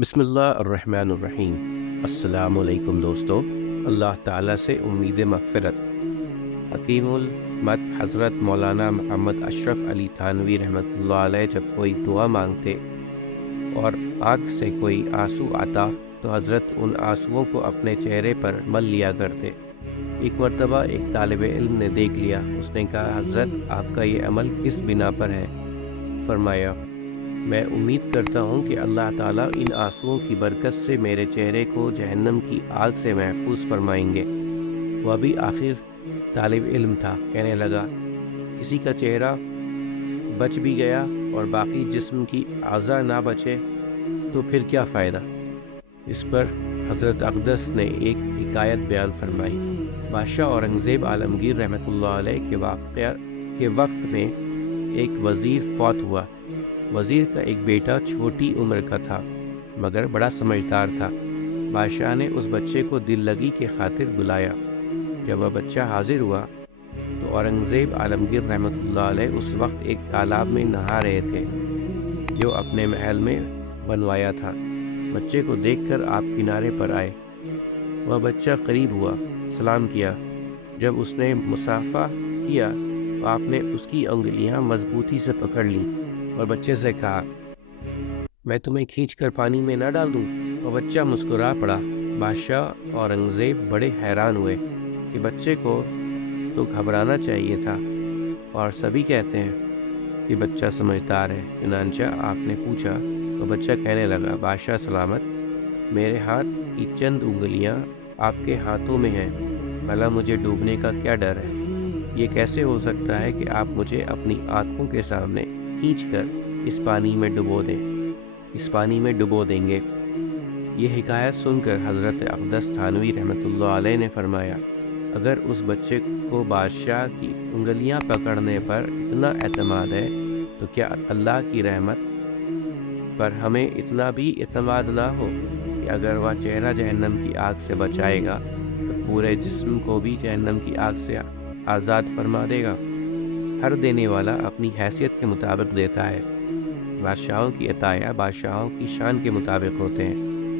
بسم اللہ الرحمن الرحیم۔ السلام علیکم دوستو۔ اللہ تعالیٰ سے امید مغفرت۔ حکیم المت حضرت مولانا محمد اشرف علی تھانوی رحمۃ اللہ علیہ جب کوئی دعا مانگتے اور آنکھ سے کوئی آنسو آتا تو حضرت ان آنسوؤں کو اپنے چہرے پر مل لیا کرتے۔ ایک مرتبہ ایک طالب علم نے دیکھ لیا۔ اس نے کہا، حضرت آپ کا یہ عمل کس بنا پر ہے؟ فرمایا، میں امید کرتا ہوں کہ اللہ تعالیٰ ان آنسوؤں کی برکت سے میرے چہرے کو جہنم کی آگ سے محفوظ فرمائیں گے۔ وہ بھی آخر طالب علم تھا، کہنے لگا، کسی کا چہرہ بچ بھی گیا اور باقی جسم کی اعضاء نہ بچے تو پھر کیا فائدہ؟ اس پر حضرت اقدس نے ایک حکایت بیان فرمائی۔ بادشاہ اورنگزیب عالمگیر رحمۃ اللہ علیہ کے واقعہ کے وقت میں ایک وزیر فوت ہوا۔ وزیر کا ایک بیٹا چھوٹی عمر کا تھا مگر بڑا سمجھدار تھا۔ بادشاہ نے اس بچے کو دل لگی کے خاطر بلایا۔ جب وہ بچہ حاضر ہوا تو اورنگزیب عالمگیر رحمۃ اللہ علیہ اس وقت ایک تالاب میں نہا رہے تھے جو اپنے محل میں بنوایا تھا۔ بچے کو دیکھ کر آپ کنارے پر آئے۔ وہ بچہ قریب ہوا، سلام کیا۔ جب اس نے مصافحہ کیا تو آپ نے اس کی انگلیاں مضبوطی سے پکڑ لیں اور بچے سے کہا، میں تمہیں کھینچ کر پانی میں نہ ڈال دوں؟ وہ بچہ مسکرا پڑا۔ بادشاہ اورنگزیب بڑے حیران ہوئے کہ بچے کو تو گھبرانا چاہیے تھا، اور سبھی کہتے ہیں کہ بچہ سمجھدار ہے۔ چنانچہ آپ نے پوچھا تو بچہ کہنے لگا، بادشاہ سلامت، میرے ہاتھ کی چند انگلیاں آپ کے ہاتھوں میں ہیں، بھلا مجھے ڈوبنے کا کیا ڈر ہے؟ یہ کیسے ہو سکتا ہے کہ آپ مجھے اپنی آنکھوں کے سامنے کھینچ کر اس پانی میں ڈبو دیں گے؟ یہ حکایت سن کر حضرت اقدس تھانوی رحمۃ اللہ علیہ نے فرمایا، اگر اس بچے کو بادشاہ کی انگلیاں پکڑنے پر اتنا اعتماد ہے تو کیا اللہ کی رحمت پر ہمیں اتنا بھی اعتماد نہ ہو کہ اگر وہ چہرہ جہنم کی آگ سے بچائے گا تو پورے جسم کو بھی جہنم کی آگ سے آزاد فرما دے گا۔ ہر دینے والا اپنی حیثیت کے مطابق دیتا ہے۔ بادشاہوں کی عطایا بادشاہوں کی شان کے مطابق ہوتے ہیں۔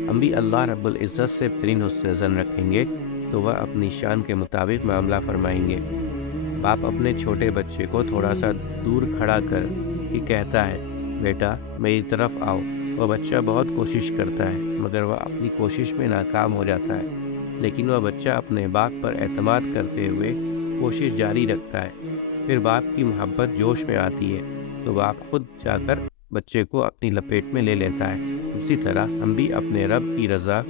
ہم بھی اللہ رب العزت سے بہترین حسن ظن رکھیں گے تو وہ اپنی شان کے مطابق معاملہ فرمائیں گے۔ باپ اپنے چھوٹے بچے کو تھوڑا سا دور کھڑا کر کے کہتا ہے، بیٹا میری طرف آؤ۔ وہ بچہ بہت کوشش کرتا ہے مگر وہ اپنی کوشش میں ناکام ہو جاتا ہے، لیکن وہ بچہ اپنے باپ پر اعتماد کرتے ہوئے کوشش جاری رکھتا ہے۔ پھر باپ کی محبت جوش میں آتی ہے تو باپ خود جا کر بچے کو اپنی لپیٹ میں لے لیتا ہے۔ اسی طرح ہم بھی اپنے رب کی رضا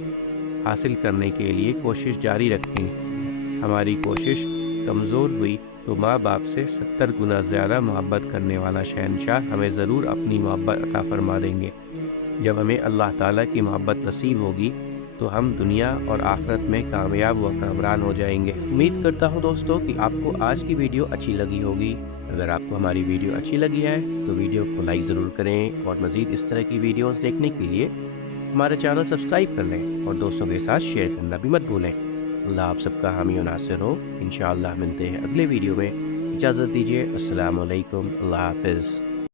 حاصل کرنے کے لیے کوشش جاری رکھیں گے۔ ہماری کوشش کمزور ہوئی تو ماں باپ سے 70 گنا زیادہ محبت کرنے والا شہنشاہ ہمیں ضرور اپنی محبت عطا فرما دیں گے۔ جب ہمیں اللہ تعالیٰ کی محبت نصیب ہوگی تو ہم دنیا اور آخرت میں کامیاب و کامران ہو جائیں گے۔ امید کرتا ہوں دوستو کہ آپ کو آج کی ویڈیو اچھی لگی ہوگی۔ اگر آپ کو ہماری ویڈیو اچھی لگی ہے تو ویڈیو کو لائک ضرور کریں، اور مزید اس طرح کی ویڈیوز دیکھنے کے لیے ہمارا چینل سبسکرائب کر لیں اور دوستوں کے ساتھ شیئر کرنا بھی مت بھولیں۔ اللہ آپ سب کا حامی و ناصر ہو۔ انشاءاللہ ملتے ہیں اگلے ویڈیو میں۔ اجازت دیجیے، السلام علیکم، اللہ حافظ۔